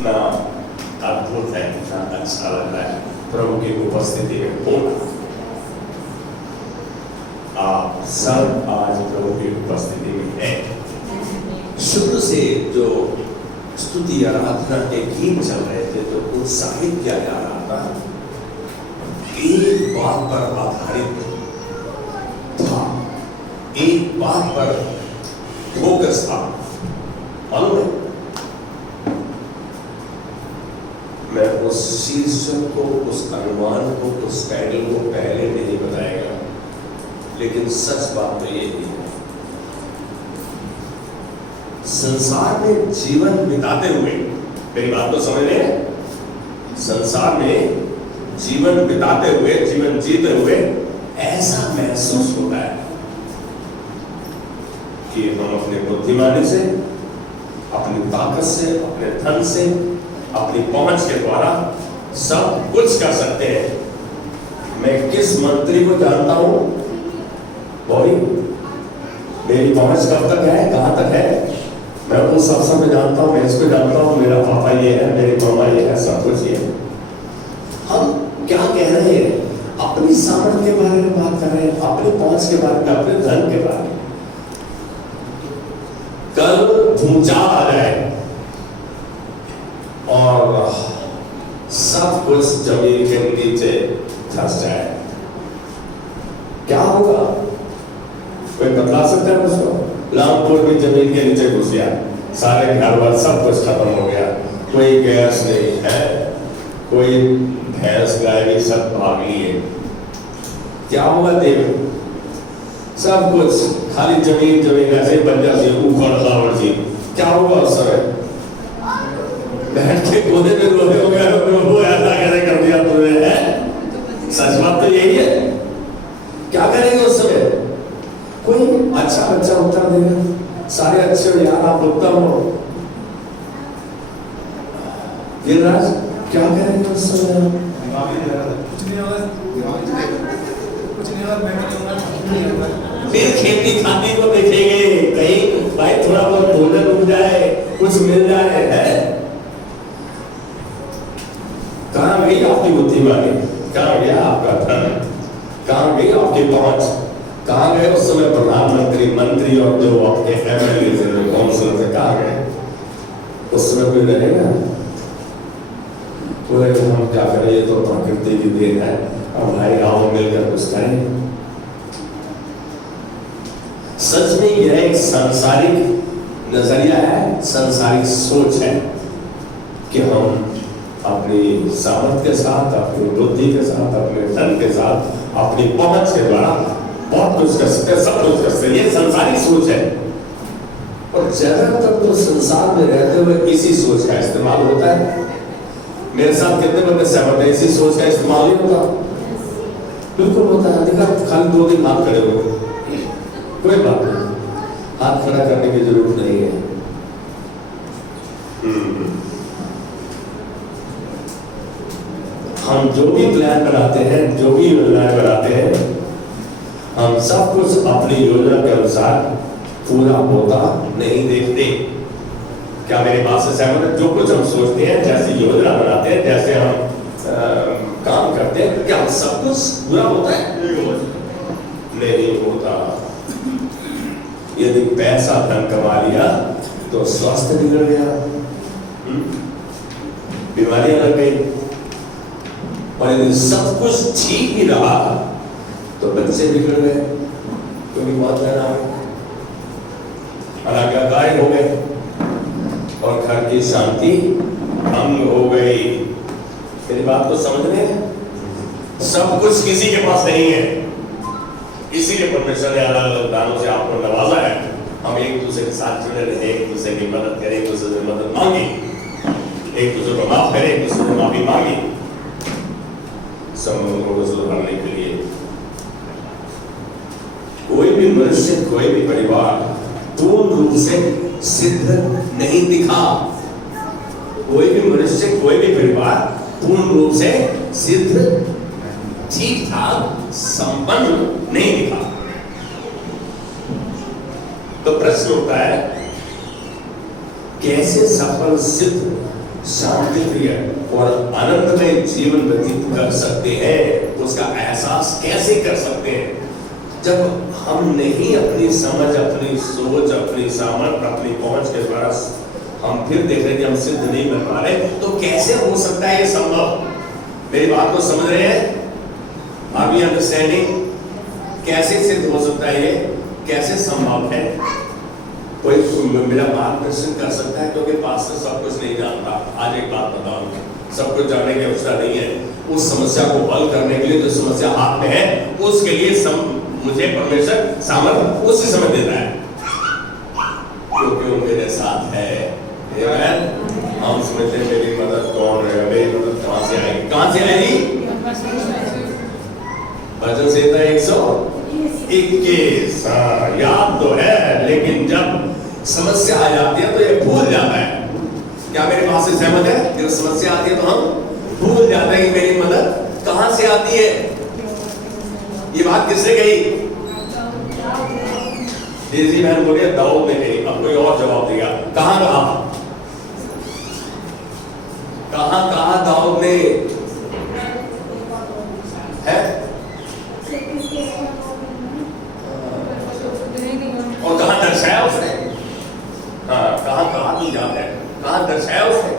कितना अद्भुत है, कितना अच्छा लग रहा है प्रभु की उपस्थिति में होना। आप सब आज प्रभु की उपस्थिति में हैं। शुरू से जो स्तुति आराधना के गीत चल रहे थे, तो उत्साहित किया जा रहा था, एक बात पर आधारित था, एक बात पर फोकस था। मालूम है, मैं उस शीर्षक को, उस अनुमान को, उस टाइटल को पहले नहीं बताएगा, लेकिन सच बात तो ये है, संसार में जीवन बिताते हुए, मेरी बात तो समझ रहे हैं, संसार में जीवन बिताते हुए, जीवन जीते हुए ऐसा महसूस होता है कि हम अपने बुद्धिमानी से, अपनी ताकत से, अपने धन से, अपनी पहुंच के द्वारा सब कुछ कर सकते हैं। मैं किस मंत्री को जानता हूं, बॉडी मेरी पहुंच कब तक है, कहां तक है, मैं उस अफसर में जानता हूं, मैं इसको जानता हूं, मेरा पापा ये है, मेरी मामा ये है, सब कुछ ये है। हम क्या कह रहे हैं, अपनी सामर्थ्य के बारे में बात कर रहे हैं, अपनी पहुंच के बारे में, अपने धन के बारे में। कल भूचाल आ जाए और सब कुछ जमीन के नीचे धंस जाए, क्या होगा? कोई बता सकता है उसको? रामपुर भी जमीन के नीचे घुस गया, सारे घर बार सब कुछ खत्म हो गया, कोई गैस नहीं है, कोई भैंस गाय भी सब भाग लिए, क्या होगा? देव सब कुछ खाली जमीन जमीन ऐसे बंजर सी, उखड़ खावड़ सी, क्या होगा उस समय? बैठ के गोदे में रोने हो गया, प्रभु ऐसा कैसे कर दिया तुमने, है? सच बात तो यही है। क्या करेंगे उस समय? कोई अच्छा बच्चा उत्तर देगा, सारे अच्छे हो यार, आप उत्तम हो। गिरिराज क्या करेंगे उस समय? फिर खेती खाती को देखेंगे, कहीं भाई थोड़ा बहुत भोजन उग जाए, कुछ मिल जाए, है? कहां गई आपकी बुद्धिमानी, कहां गया आपका धन, कहां गई आपकी पहुंच, कहां गए उस समय प्रधानमंत्री, मंत्री और जो आपके एमएलए थे, काउंसिलर थे, कहां गए? उस समय कोई रहेगा? बोले हम क्या करें, ये तो प्रकृति की देन है, और भाई आओ मिलकर कुछ करें। सच में यह एक सांसारिक नजरिया है, सांसारिक सोच है कि हम अपनी सामर्थ्य के साथ, अपनी बुद्धि के साथ, अपने धन के साथ, अपनी पहुंच के द्वारा बहुत कुछ कर सकते हैं, सब कुछ कर सकते हैं। ये सांसारिक सोच है, और ज्यादातर तो संसार में रहते हुए इसी सोच का इस्तेमाल होता है। मेरे साथ कितने बंदे सहमत है, इसी सोच का इस्तेमाल ही होता? बिल्कुल होता है। देखा, खाली 2 दिन हाथ खड़े हो, कोई बात नहीं, हाथ खड़ा करने की जरूरत नहीं है। हम जो भी प्लान बनाते हैं, जो भी योजनाएं बनाते हैं, हम सब कुछ अपनी योजना के अनुसार पूरा होता नहीं देखते। क्या मेरी बात से सहमत है? जो कुछ हम सोचते हैं, जैसी योजना बनाते हैं, जैसे हम काम करते हैं, क्या सब कुछ पूरा होता है? नहीं होता। यदि पैसा धन कमा लिया तो स्वास्थ्य बिगड़ गया, बीमारियां लग गई, और यदि सब कुछ ठीक ही रहा तो बच्चे बिगड़ गए, क्योंकि बहुत ज्यादा आज्ञाकारी हो गए, और घर की शांति भंग हो गई। मेरी बात को समझ रहे हैं? सब कुछ किसी के पास नहीं है, इसीलिए परमेश्वर ने अलग अलग दानों से आपको नवाजा है। हम एक दूसरे के साथ जुड़े रहे, एक दूसरे की मदद करें, एक दूसरे से मदद मांगी, एक दूसरे को माफ करें, एक दूसरे से माफी मांगी, संबंधों को सुधारने के लिए। कोई भी मनुष्य, कोई भी परिवार पूर्ण रूप से सिद्ध नहीं दिखा, कोई भी मनुष्य, कोई भी परिवार पूर्ण रूप से सिद्ध, ठीक ठाक, संपन्न नहीं दिखा। तो प्रश्न उठता है, कैसे सफल, सिद्ध शांति प्रिय और आनंदमय जीवन व्यतीत कर सकते हैं, उसका एहसास कैसे कर सकते हैं? जब हम नहीं अपनी समझ, अपनी सोच, अपनी सामर्थ्य, अपनी पहुंच के द्वारा हम फिर देख रहे हैं कि हम सिद्ध नहीं कर पा रहे, तो कैसे हो सकता है ये संभव? मेरी बात को समझ रहे हैं? Are we understanding? कैसे सिद्ध हो सकता है ये? कैसे संभव है? कोई मेरा मार्गदर्शन कर सकता है? क्योंकि पास्टर सब कुछ नहीं जानता। आज एक बात बताऊं, सब कुछ जानने की आवश्यकता नहीं है। उस समस्या को हल करने के लिए जो समस्या हाथ में है, उसके लिए मुझे परमेश्वर सामर्थ्य उसी समय देता है, क्योंकि वो मेरे साथ है। हम समझते हैं मेरी मदद कौन है, मेरी मदद कहां से आएगी? कहां से आएगी? भजन संहिता 121 याद तो है, लेकिन जब समस्या आ जाती है तो ये भूल जाता है। क्या मेरे पास से सहमत है? जब समस्या आती है तो हम भूल जाते हैं कि मेरी मदद कहां से आती है। ये बात किसने कही? डेजी बहन बोलिए दाऊद ने कही। अब कोई और जवाब देगा? कहां कहा? कहां कहा दाऊद ने? है और कहां दर्शाया उसने? कहां कहा नहीं जाता है, कहां दर्शाया उसने?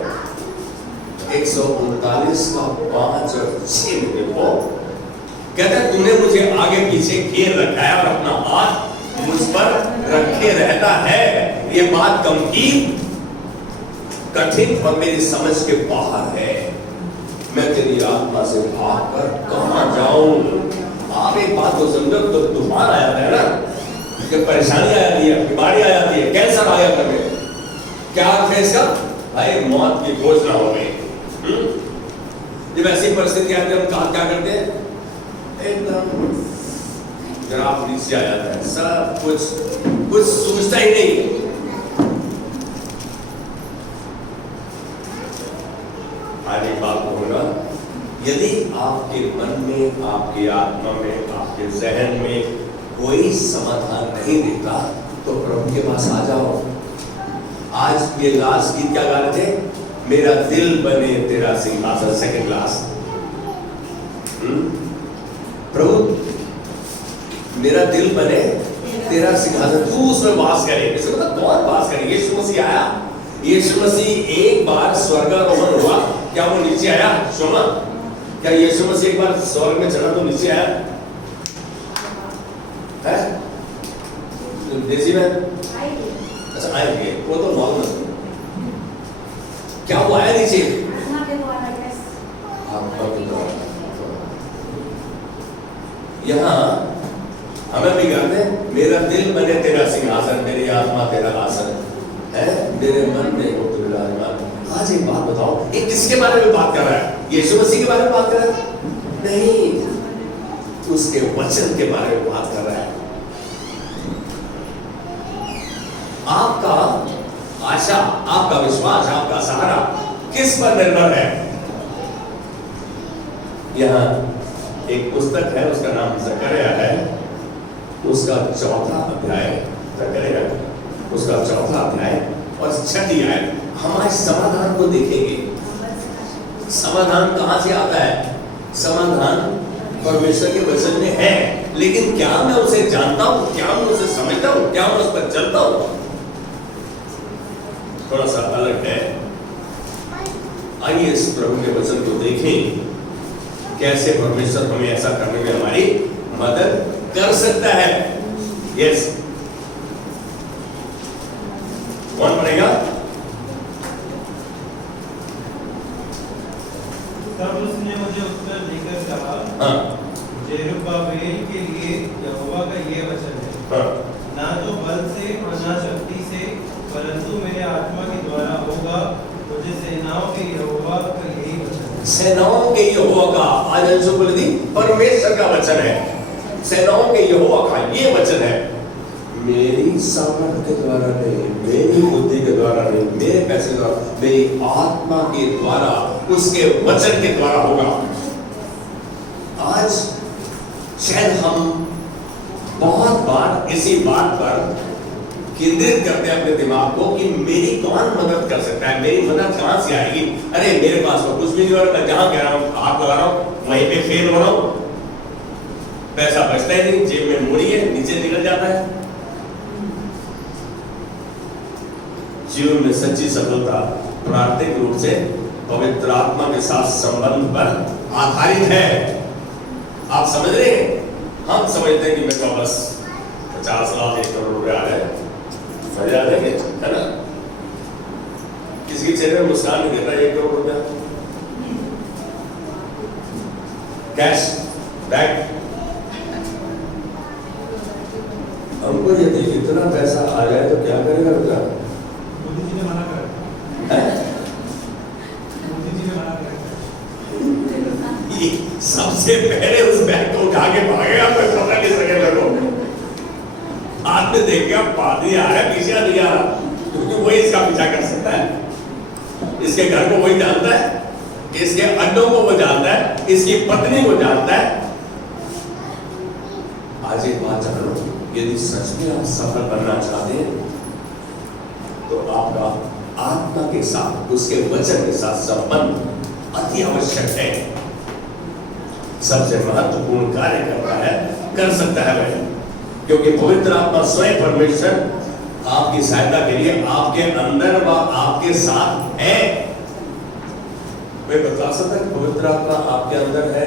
139 का 5 और 6 में देखो, कहता है तूने मुझे आगे पीछे घेर रखा है और अपना हाथ मुझ पर रखे रहता है। ये बात गंभीर, कठिन और मेरी समझ के बाहर है। मैं तेरी आत्मा से भाग कर कहां जाऊं? आप एक बात को समझो, तो तूफान आ जाता है ना, कि परेशानी आ जाती है, बीमारी आ जाती है, कैंसर आ जाता है, क्या अर्थ है इसका? भाई मौत की घोषणा हो गई। जब ऐसी परिस्थिति आती है, हम कहा क्या करते हैं? एकदम ग्राफ नीचे आ जाता है, सब कुछ सोचता ही नहीं। आज एक बात कहूंगा, यदि आपके मन में, आपकी आत्मा में, आपके जहन में कोई समाधान नहीं दिखता, तो प्रभु के पास आ जाओ। आज ये लास्ट गीत क्या गा रहे थे? मेरा दिल बने तेरा सिंहासन, सेकंड लास्ट। प्रभु मेरा दिल बने तेरा सिंहासन, तू उसमें वास करे। इसमें मतलब कौन वास करे? यीशु मसीह आया। यीशु मसीह एक बार स्वर्गारोहण हुआ, क्या वो नीचे आया? सुना, क्या यीशु मसीह एक बार स्वर्ग में चढ़ा तो नीचे आया है? देसी में अच्छा आएंगे, वो तो मालूम है। क्या वो आया नीचे? यहाँ हमें भी कहते हैं मेरा दिल बने तेरा सिंहासन, मेरी आत्मा तेरा आसन है, मेरे मन में हो तू विराजमान। आज एक बात बताओ, ये किसके बारे में बात कर रहा है? यीशु मसीह के बारे में बात कर रहा है? नहीं, उसके वचन के बारे में बात कर रहा है। आपका आशा, आपका विश्वास, आपका सहारा किस पर निर्भर है? यहाँ एक पुस्तक है, उसका नाम जकरिया है, उसका 4था अध्याय, जकरिया उसका 4था अध्याय और 6ठी आयत हमारे समाधान को देखेंगे। समाधान कहां से आता है? समाधान परमेश्वर के वचन में है, लेकिन क्या मैं उसे जानता हूं? क्या मैं उसे समझता हूं? क्या मैं उस पर चलता हूं? थोड़ा सा अलग है। आइए इस प्रभु के वचन को देखें, कैसे परमेश्वर हमें ऐसा करने में हमारी मदद कर सकता है। यस, कौन पढ़ेगा? तब उसने मुझे उत्तर देकर कहा, हाँ, जेरुब्बाबेल के लिए यहोवा का ये वचन है, हाँ, ना तो बल से और ना शक्ति से, परंतु मेरे आत्मा के द्वारा होगा। मुझे सेनाओं के यहोवा का यही वचन है। सेनाओं के यहोवा का, आज अंशु बोल दी, परमेश्वर का वचन है। सेनाओं के यहोवा का ये वचन है। मेरी सामर्थ्य के द्वारा नहीं, मेरी बुद्धि के द्वारा नहीं, मेरे पैसे द्वारा, मेरी आत्मा के द्वारा, उसके वचन के द्वारा होगा। आज शायद हम बहुत बार इसी बात पर केंद्रित करते हैं अपने दिमाग को कि मेरी कौन मदद कर सकता है, मेरी मदद कहां से आएगी। अरे मेरे पास तो कुछ भी नहीं हो रहा, मैं जहां कह रहा हूं हाथ लगा रहा हूं वहीं पे फेल हो रहा हूं, पैसा बचता ही नहीं, जेब में मूड़ी है, नीचे निकल जाता है। जीवन में सच्ची सफलता प्राकृतिक रूप से पवित्र आत्मा के साथ संबंध पर आधारित है। आप समझ रहे हैं? हम समझते हैं कि मेरे पास बस 50 लाख 1 करोड़ रुपए आ रहे, मजा आ जाएंगे, है ना? किसी के चेहरे में मुस्कान नहीं देता 1 करोड़ रुपया कैश बैक। हमको यदि इतना पैसा आ जाए तो क्या करेगा बेटा? मोदी जी ने मना करा, मोदी जी ने मना करा। सबसे पहले उस बैग को उठा के भागेगा, कोई पकड़ नहीं सकेगा लोग। हाथ में देखेगा पानी आ रहा है, पीछे नहीं आ रहा, क्योंकि वही इसका पीछा कर सकता है। इसके घर को वही जानता है, इसके अड्डों को वो जानता है, इसकी पत्नी को जानता है। आज एक बात जान लो, यदि सच में आप सफल बनना चाहते हैं तो आपका आत्मा के साथ, उसके वचन के साथ संबंध अति आवश्यक है। सबसे महत्वपूर्ण कार्य करता है, कर सकता है वह, क्योंकि पवित्र आत्मा स्वयं परमेश्वर आपकी सहायता के लिए आपके अंदर व आपके साथ है। मैं बता सकता है पवित्र आत्मा आपके अंदर है।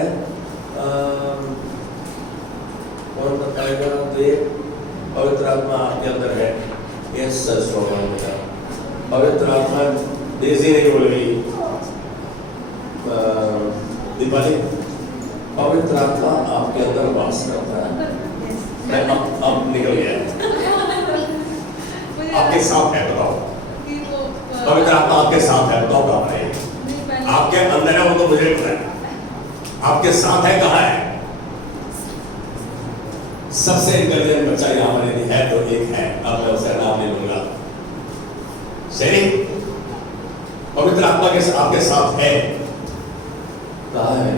और बताएगा देव पवित्र आत्मा आपके अंदर है, ये सच होगा बेटा। पवित्र आत्मा देसी नहीं बोल रही दीपाली, पवित्र आत्मा आपके अंदर वास करता है। मैं अब निकल गया, आपके साथ है, बताओ पवित्र आत्मा आपके साथ है, बताओ कहाँ है? आपके अंदर है वो तो मुझे पता है, आपके साथ है कहाँ है? सबसे इंटेलिजेंट बच्चा यहाँ पर यदि है तो एक है, अब मैं उसका नाम नहीं लूंगा, सही? पवित्र आत्मा के आपके साथ है, कहाँ है?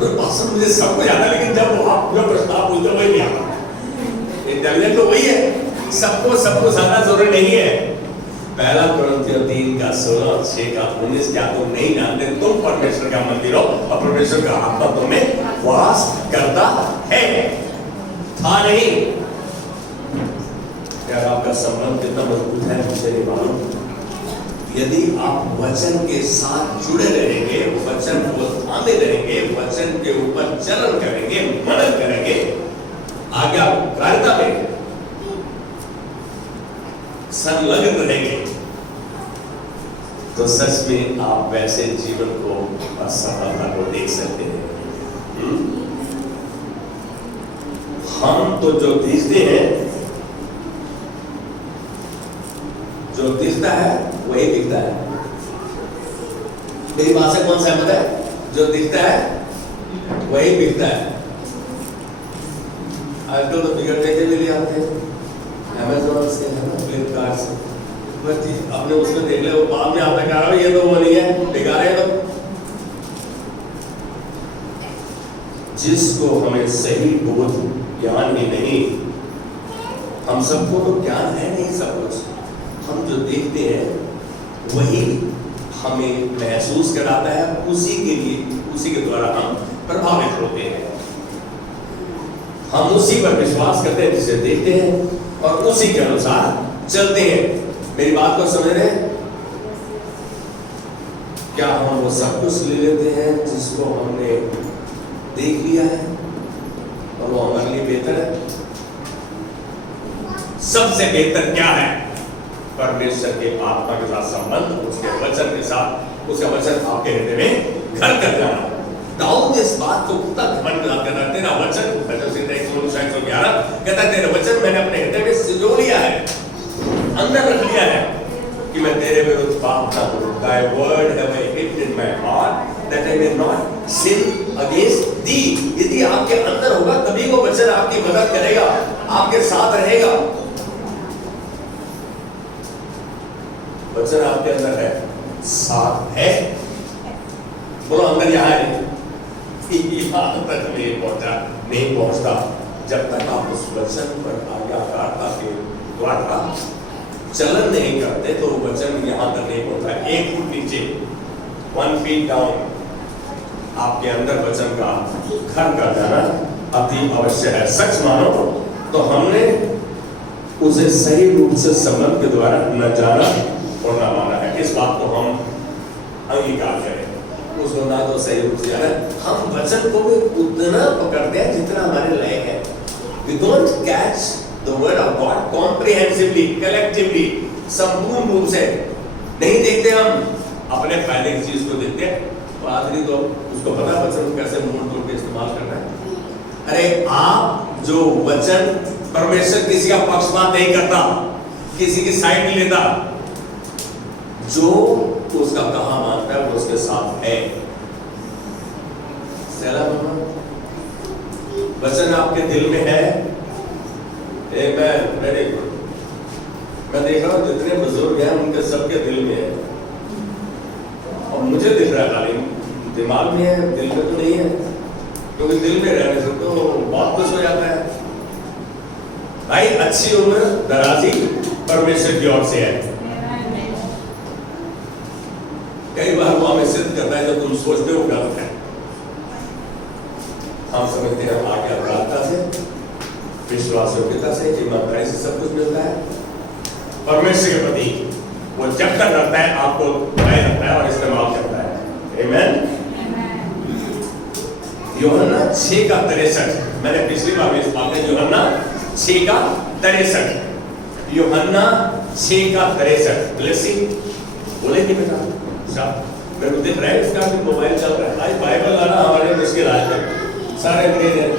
तो मुझे सबको याद है, लेकिन जब आप जो प्रश्न आप पूछते वही नहीं आता। इंटेलिजेंट तो वही है, सबको जानना जरूरी नहीं है। पहला कुरिन्थियों 3:16 का 19, क्या तुम नहीं जानते तुम परमेश्वर का मंदिर हो और परमेश्वर का आत्मा तुम्हें वास करता है? था नहीं? क्या आपका संबंध कितना मजबूत है मुझे नहीं मालूम। यदि आप वचन के साथ जुड़े रहेंगे, वचन को थामे रहेंगे, वचन के ऊपर चलन करेंगे, मनन करेंगे, आज्ञाकारिता में संलग्न रहेंगे, तो सच में आप वैसे जीवन को और सफलता को देख सकते हैं। हम तो जो दिखते हैं, जो दिखता है वही दिखता है। मेरी बात से कौन सहमत है? जो दिखता है वही दिखता है। आजकल तो बिगड़ने के लिए आते हैं अमेज़न से, है ना, फ्लिपकार्ट से, बस आपने उसको देख लिया, वो बाद में आपने कहा ये तो वो नहीं है, बेकार है। तो जिसको हमें सही बोध ज्ञान ही नहीं, हम सबको तो ज्ञान है नहीं सब कुछ, हम जो देखते हैं वही हमें महसूस कराता है, उसी के लिए, उसी के द्वारा हम प्रभावित होते हैं। हम उसी पर विश्वास करते हैं जिसे देखते हैं और उसी के अनुसार चलते हैं। मेरी बात को समझ रहे हैं? क्या हम वो सब कुछ ले लेते हैं जिसको हमने देख लिया है और वो हमारे लिए बेहतर है? सबसे बेहतर क्या है? परमेश्वर के आत्मा के साथ संबंध, उसके वचन के साथ, उसका वचन आपके हृदय में घर कर जाना। दाऊद इस बात को कितना घमंड करता है, तेरा वचन, 111 कहता है तेरा वचन मैंने अपने हृदय में संजो लिया है, अंदर रख लिया है कि मैं तेरे विरुद्ध पाप ना करूं। Thy word have I hid in my heart that I may not sin against thee। यदि आपके अंदर होगा तभी वो वचन आपकी मदद करेगा, आपके साथ रहेगा। वचन आपके अंदर है, साथ है, बोलो अंदर यहाँ है, यहाँ तक नहीं पहुंचता जब तक आप उस वचन पर आज्ञाकारिता के द्वारा चलन नहीं करते तो वचन यहाँ तक नहीं होता। 1 फुट नीचे, 1 फीट डाउन आपके अंदर वचन का घर कर जाना अति अवश्य है। सच मानो तो हमने उसे सही रूप से संबंध के द्वारा न जाना और न माना है। इस बात को हम अंगीकार करें। उसको ना तो सही रूप से जाना, हम वचन को भी उतना पकड़ते हैं जितना हमारे लायक है। We don't catch the word of God comprehensively, collectively, संपूर्ण रूप से नहीं देखते। हम अपने फायदे की चीज को देखते हैं। पादरी तो उसको पता वचन कैसे मोड़ तोड़ के इस्तेमाल करना है। अरे आप जो वचन, परमेश्वर किसी का पक्षपात नहीं करता, किसी की साइड नहीं लेता, जो उसका कहा मानता है वो उसके साथ है। वचन आपके दिल में है। Very good. मैं देख रहा हूं जितने बुजुर्ग हैं उनके सबके दिल में है, और मुझे दिख रहा है खाली दिमाग में है, दिल में तो नहीं है, क्योंकि दिल में रहने से तो बहुत कुछ हो जाता है। भाई अच्छी उम्र दराजी परमेश्वर की ओर से है। कई बार वो हमें सिद्ध करता है जो तुम सोचते हो गलत है। हम समझते हैं आज्ञा प्रार्थना से, विश्वास योग्यता से, ईमानदारी से सब कुछ मिलता है। परमेश्वर के प्रति वो जब तक करता है आपको बनाए रखता है और इस्तेमाल करता है। आमीन। यूहन्ना 6:63, मैंने पिछली बार भी इस बात में यूहन्ना 6:63, यूहन्ना 6:63 लेसी बोले कि बेटा मेरे को दिख रहा है इसका भी मोबाइल चल रहा है। भाई बाइबल लाना हमारे मुश्किल आज है, सारे अंग्रेज हैं।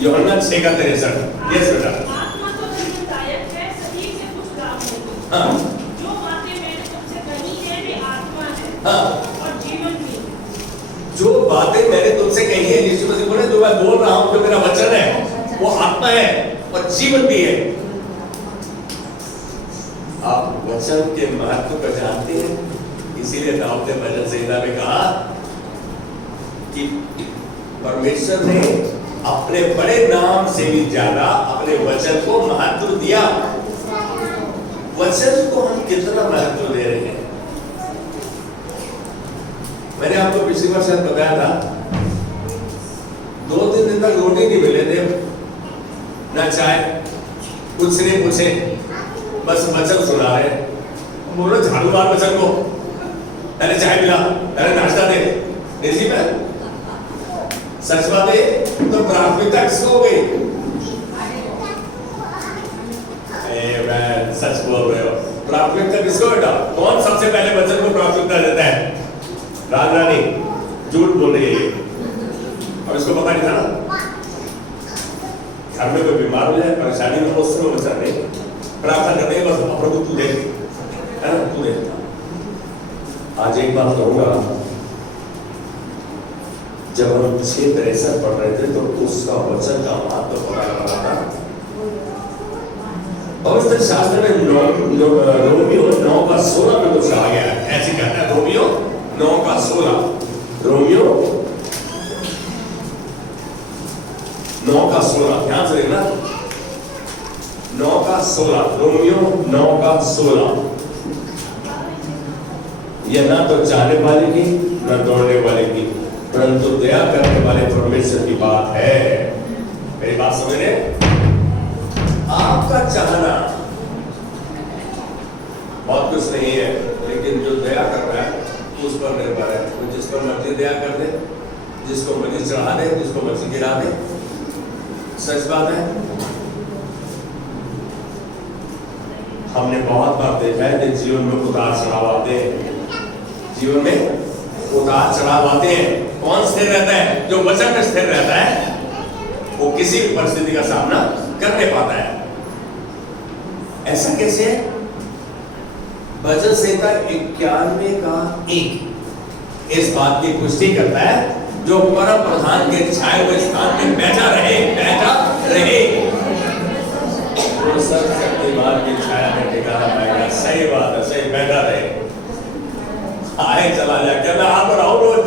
यूहन्ना 6:63, यस बेटा। आत्मा तो जीवनदायक है, शरीर से कुछ लाभ नहीं। हाँ। जो बातें मैंने तुमसे कही हैं वे आत्मा है। हाँ। और जीवन भी। जो बातें मैंने तुमसे कही है, यीशु मसीह बोले जो मैं बोल रहा हूँ, जो मेरा वचन है वो आत्मा है और जीवन भी है। आप वचन के महत्व को जानते हैं, इसीलिए दाऊद ने भजन संहिता में कहा कि परमेश्वर ने अपने बड़े नाम से भी ज्यादा अपने वचन को महत्व दिया। वचन को हम कितना महत्व दे रहे हैं। मैंने आपको पिछली बार शायद बताया था, 2-3 दिन तक रोटी नहीं मिले थे, ना चाय, कुछ नहीं पूछे, बस वचन सुना रहे। बोलो झाड़ू मार वचन को, अरे चाय मिला, अरे नाश्ता दे, इसी में सच बात है। तो प्राथमिकता किसको हो गई? सच बोल रहे हो। प्राथमिकता किसको बेटा? कौन सबसे पहले वचन को प्राथमिकता देता है? राज रानी झूठ बोल रही है और इसको पता नहीं था ना। घर में कोई बीमार हो जाए, परेशानी में, उस समय वचन नहीं, प्रार्थना करते हैं बस प्रभु तू देख, है ना, तू देख। आज एक बात कहूंगा, जब हम 6:63 पढ़ रहे थे तो उसका वचन का महत्व पता लग रहा था। पवित्र शास्त्र में रोमियो 9:16 में कुछ कहा गया है। ऐसे कहता है रोमियो 9:16, रोमियो 9:16, ध्यान से देखना, 9:16, रोमियो 9:16। यह ना तो चाहने वाले की न दौड़ने वाले की, परंतु दया करने वाले परमेश्वर की बात है। मेरी बात समझ रहे? आपका चाहना बहुत कुछ नहीं है, लेकिन जो दया कर रहा है उस पर निर्भर है। तो जिस पर मर्जी दया कर दे, जिसको मर्जी चढ़ा दे, जिसको मर्जी गिरा दे। सच बात है। हमने बहुत बार देखा है कि जीवन में उतार चढ़ाव आते हैं, जीवन में उतार चढ़ाव आते हैं। कौन स्थिर रहता है? जो वचन में स्थिर रहता है वो किसी भी परिस्थिति का सामना कर नहीं पाता है। ऐसा कैसे है? भजन संहिता 91:1 इस बात की पुष्टि करता है, जो परम प्रधान के छाए हुए स्थान में बैठा रहे, बैठा रहे, वो सर्वशक्तिमान की छाया में ठिकाना पाएगा। सही बात है, सही, बैठा रहे, आए चला जाए, कहना आप रहो, रोज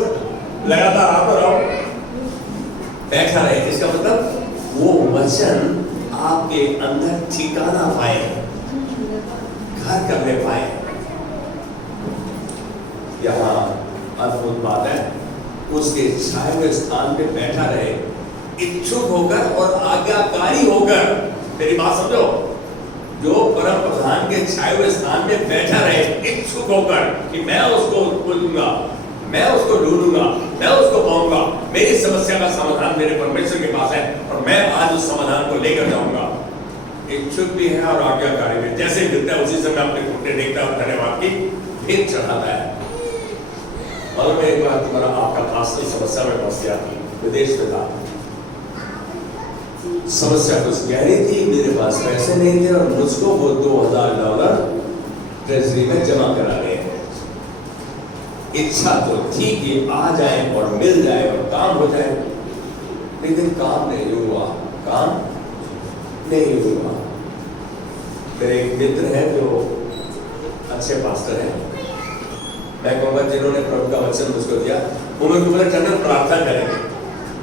लगातार आप रहो, बैठा रहे। इसका मतलब वो वचन आपके अंदर ठिकाना पाए, घर करने पाए। यहाँ अद्भुत बात है, उसके छाए हुए स्थान पे बैठा रहे, इच्छुक होकर और आज्ञाकारी होकर। मेरी बात समझो, जो परम प्रधान के छाए हुए स्थान में बैठा रहे, इच्छुक होकर कि मैं उसको खोजूंगा, मैं उसको ढूंढूंगा, मैं उसको पाऊंगा, मेरी समस्या का समाधान मेरे परमेश्वर के पास है और मैं आज उस समाधान को लेकर जाऊंगा। इच्छुक भी है और आज्ञाकारी भी। जैसे ही मिलता है उसी समय अपने घुटने देखता है, धन्यवाद की भेंट चढ़ाता है। और मैं एक बार तुम्हारा आपका पास्टर समस्या में फंस गया, विदेश में था, समस्या कुछ गहरी थी, मेरे पास पैसे नहीं थे और मुझको वो $2000 ट्रेजरी में जमा करा रहे हैं। इच्छा तो थी कि आ जाए और मिल जाए और काम हो जाए, लेकिन काम नहीं हुआ, काम नहीं हुआ। मेरे एक मित्र हैं जो अच्छे पास्टर हैं, मैं कहूँगा जिन्होंने प्रभु का वचन मुझको दिया, वो मेरे को बोले टंडन प्रार्थना करेंगे।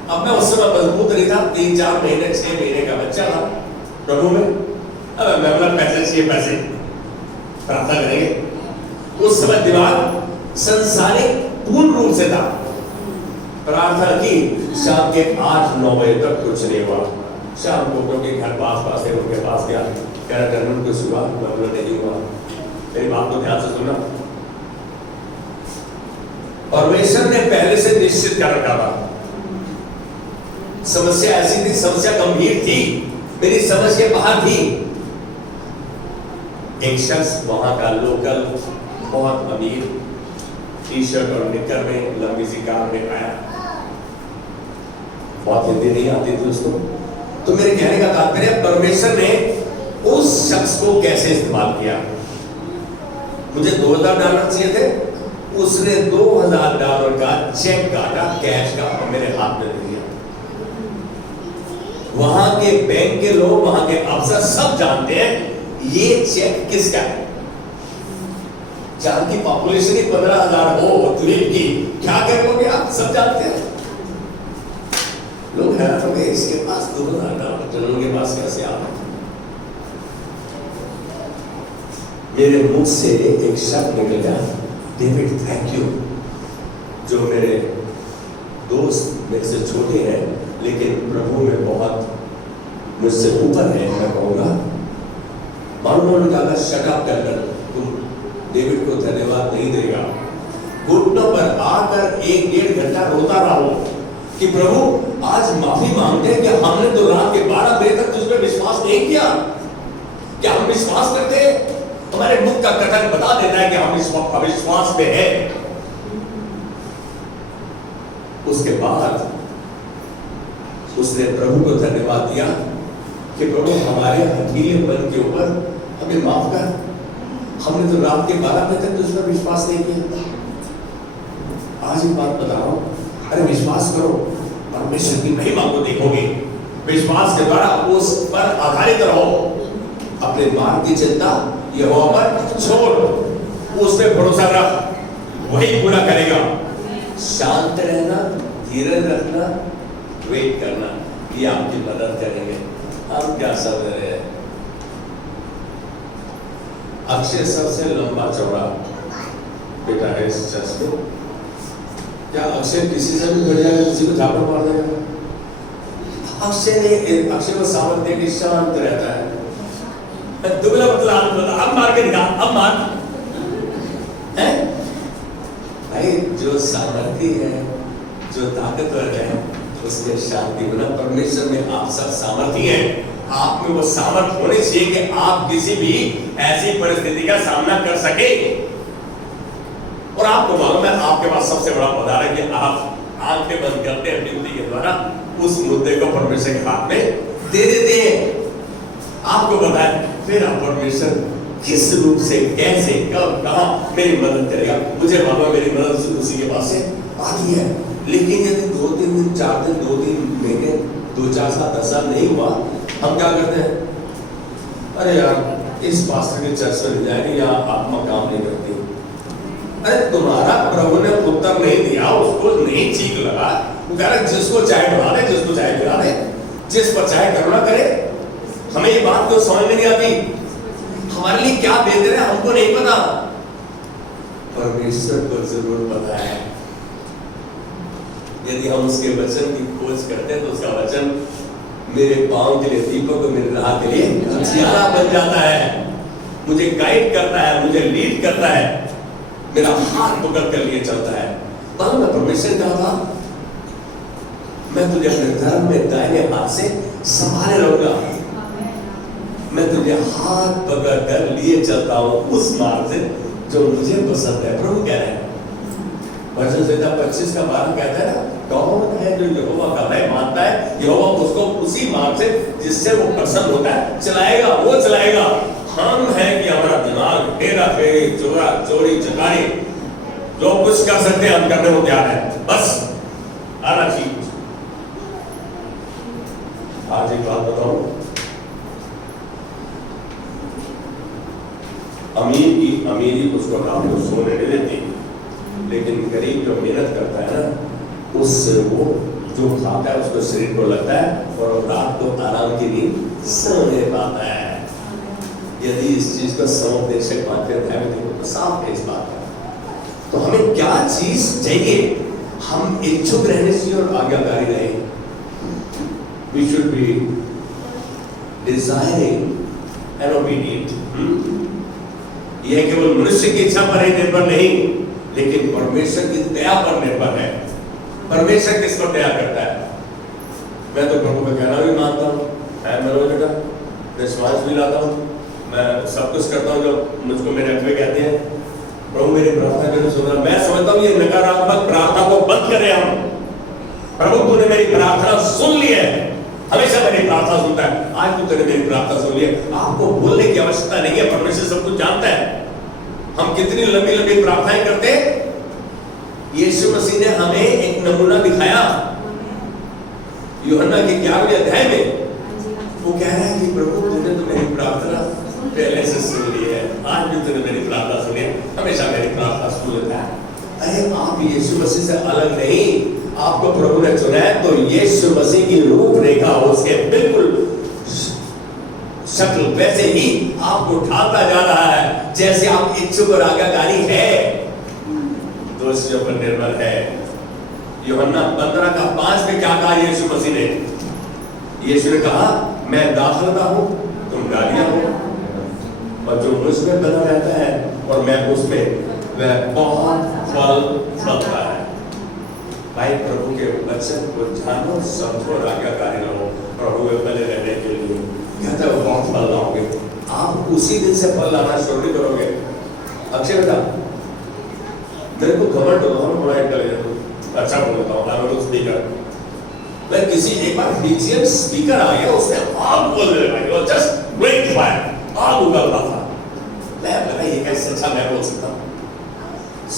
अब मैं उस समय मजबूत नहीं था, 3-4 महीने 6 महीने का बच्चा था प्रभु में। अब मैं बोला पैसे चाहिए, पैसे, प्रार्थना करेंगे। उस समय दिमाग संसारिक पूर्ण रूप से था। प्रार्थना की, शाम के 8-9 बजे तक कुछ नहीं हुआ। शाम को क्योंकि घर पास है, उनके पास गया, कह रहा टर्नन कुछ हुआ, मैं बोला नहीं हुआ। मेरी बात को ध्यान से सुनना, परमेश्वर ने पहले से निश्चित कर रखा था। समस्या ऐसी थी, समस्या गंभीर थी, मेरी समझ के बाहर थी। एक शख्स वहां का लोकल, बहुत अमीर, टी-शर्ट और निक्कर में, लंबी सी कार में आया, बहुत हिंदी नहीं आती थी उसको। तो मेरे कहने का तात्पर्य, परमेश्वर ने उस शख्स को कैसे इस्तेमाल किया। मुझे $2000 चाहिए थे, उसने $2000 का चेक काटा, कैश का, और मेरे हाथ में दिया। वहां के बैंक के लोग, वहां के अफसर सब जानते हैं ये चेक किसका है। जहां की पॉपुलेशन ही 15,000 हो द्वीप की, क्या करोगे आप, सब जानते हैं। लोग हैरान हो गए, इसके पास $2000, जनरल के पास कैसे आ रहा। मेरे मुंह से एक शब्द निकल गया, डेविड थैंक यू। जो मेरे दोस्त मेरे से छोटे हैं लेकिन प्रभु में बहुत मुझसे ऊपर है, मैं कहूँगा। मालूम ने कहा शट अप कर, तुम डेविड को धन्यवाद नहीं देगा। घुटनों पर आकर 1-1.5 घंटा रोता रहा हूँ कि प्रभु आज माफी मांगते हैं कि हमने तो रात के 12 बजे तक तुझ पर विश्वास नहीं किया। क्या हम विश्वास करते हैं? हमारे मुख का कथन बता देता है कि हम अविश्वास में है। उसके बाद उसने प्रभु को धन्यवाद दिया कि प्रभु हमारे हठीलेपन के ऊपर हमें माफ कर, हमने तो रात के 12 बजे तक तुझ पर विश्वास नहीं किया। आज एक बात बता रहा हूं, अरे विश्वास करो, परमेश्वर की महिमा को देखोगे। विश्वास के द्वारा उस पर आधारित रहो, अपने मार्ग की चिंता यहोवा पर छोड़, उस पर भरोसा रख, वही पूरा करेगा। शांत रहना, धीरज रखना, वेट करना, ये आपकी मदद करेंगे। हम क्या समझ रहे हैं? अक्षय सबसे लंबा चौड़ा बेटा है इस चर्च में। क्या अक्षय किसी से भी बढ़ जाएगा, किसी को झापड़ मार देगा? अक्षय को सामर्थ्य की शांत रहता है। दुबला पतला अब मार के दिखा, अब मार है भाई। जो सामर्थ्य है, जो ताकतवर है, उसमें शांति बना। परमेश्वर में आप सब सामर्थ्य हैं, आप में वो सामर्थ्य होनी चाहिए कि आप किसी भी ऐसी परिस्थिति का सामना कर सके। और आपको मालूम है, आपके पास सबसे बड़ा पदार है कि आप आंखें बंद करते हैं, विनती के द्वारा उस मुद्दे को परमेश्वर के हाथ में दे देते हैं। आपको पता है फिर आप परमेश्वर किस रूप से, कैसे, कब, कहां मेरी मदद करेगा। मुझे मालूम मेरी मदद उसी के पास से आती है। लेकिन यदि 2-3 दिन, 4 दिन, 2-3 महीने, 2-4 साल, 10 साल नहीं हुआ, हम क्या करते हैं? अरे यार इस पास्टर के चर्च में जाएंगे, यहाँ आत्मा काम नहीं करती। अरे तुम्हारा प्रभु ने उत्तर नहीं दिया, उसको नहीं ठीक लगा, वो कह रहा जिसको चाहे बढ़ा दे, जिसको चाहे गिरा दे, जिस पर चाहे करुणा करे। हमें ये बात तो समझ में नहीं आती, हमारे लिए क्या बेहतर है हमको नहीं पता, परमेश्वर को जरूर पता है। यदि हम उसके वचन की खोज करते हैं तो उसका वचन मेरे पांव के लिए दीपक और मेरे राह के लिए उजियारा बन जाता है, मुझे गाइड करता है, मुझे लीड करता है, मेरा हाथ पकड़ कर लिए चलता है। मालूम है परमेश्वर कहा था, मैं तुझे अपने धर्म में दाहिने हाथ से संभाले रहूंगा, मैं तुझे हाथ पकड़ कर लिए चलता हूं उस मार्ग से जो मुझे पसंद है। प्रभु कह रहे हैं भजन संहिता 25 का 12 कहता है ना, कौन है जो यहोवा का भय मानता है, यहोवा उसको उसी मार्ग से जिससे वो प्रसन्न होता है चलाएगा, वो चलाएगा। हम है कि हमारा दिमाग फेरा फेरी चोरा चोरी चकारी जो कुछ कर सकते हैं हम करने को तैयार है, बस आना चाहिए। आज एक बात बताऊं, अमीर की अमीरी उसको रात को सोने नहीं देती, लेकिन गरीब जो मेहनत करता है ना, उससे वो जो खाता है उसको शरीर को लगता है और रात को आराम की नींद सोने पाता है। यदि इस चीज को समुपदेशक मानते हैं तो साफ है इस बात का। तो हमें क्या चीज चाहिए, हम इच्छुक रहने से और आज्ञाकारी रहे। We should be desiring and obedient. यह केवल मनुष्य की इच्छा पर ही निर्भर नहीं, लेकिन परमेश्वर की दया पर निर्भर है। परमेश्वर किस पर दया करता है? मैं तो प्रभु का कहना भी मानता हूँ, मैं मनोज बेटा विश्वास भी लाता हूँ, मैं सब कुछ करता हूँ जो मुझको मेरे अगुवे कहते हैं। प्रभु मेरी प्रार्थना करने सुन रहा, मैं समझता हूँ ये नकारात्मक प्रार्थना को बंद करें हम। प्रभु तूने मेरी प्रार्थना सुन ली है, हमेशा मेरी प्रार्थना सुनता है, आज तू तेरे मेरी प्रार्थना सुन ली है। आपको बोलने की आवश्यकता नहीं है, परमेश्वर सब कुछ जानता है। हम कितनी लंबी लंबी प्रार्थनाएं करते, यीशु मसीह ने हमें एक नमूना दिखाया। यूहन्ना के 11वें अध्याय में वो कह रहा है कि प्रभु तूने तो मेरी प्रार्थना पहले से सुन ली है, आज भी तूने मेरी प्रार्थना सुनी है, हमेशा मेरी प्रार्थना सुन लेता है। अरे आप यीशु मसीह से अलग नहीं, आपको प्रभु ने चुना है तो यीशु मसीह की रूपरेखा उसके बिल्कुल शक्ल वैसे ही आपको उठाता जा रहा है जैसे आप इच्छुक और आज्ञाकारी है, दोषियों पर निर्भर है। यूहन्ना 15:5 में क्या कहा यीशु मसीह ने? यीशु ने कहा मैं दाखलता हूं, तुम डालियां हो, और जो मुझ में बना रहता है और मैं उसमें, वह बहुत फल फलता है। भाई प्रभु के वचन को जानो, समझो और आज्ञाकारी रहो प्रभु में बने रहने के लिए। कहता है बहुत फल लाओगे, आप उसी दिन से फल लाना शुरू नहीं करोगे। अक्षय बेटा मेरे को घमंड होता है, बड़ा इंटेलिजेंट अच्छा बोलता हूँ, मैं तो स्पीकर, मैं किसी एक बार फिजिशियन स्पीकर आ गया, उसने आग बोल दिया, जस्ट ब्रेक फायर, आग उगल रहा था। मैं लगा ये कैसे अच्छा मैं बोल सकता हूँ।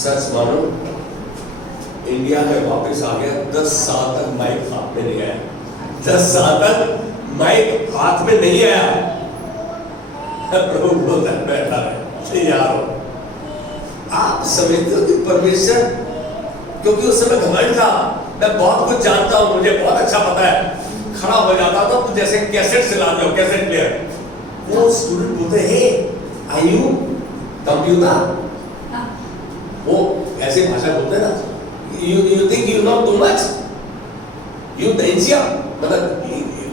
सच मानो इंडिया में वापस आ गया, 10 साल तक माइक हाथ में नहीं आया, 10 साल तक माइक हाथ में नहीं आया। प्रभु बोलता है बैठा रहे यार, आप समझते हो कि परमेश्वर, क्योंकि उस समय घमंड था, मैं बहुत कुछ जानता हूं, मुझे बहुत अच्छा पता है, खड़ा हो जाता था तो जैसे कैसेट से ला दो, कैसेट प्लेयर। वो स्टूडेंट बोलते हैं आई यू कंप्यूटर, वो ऐसे भाषा बोलते हैं ना, you think you know too much, you देंजिया, मतलब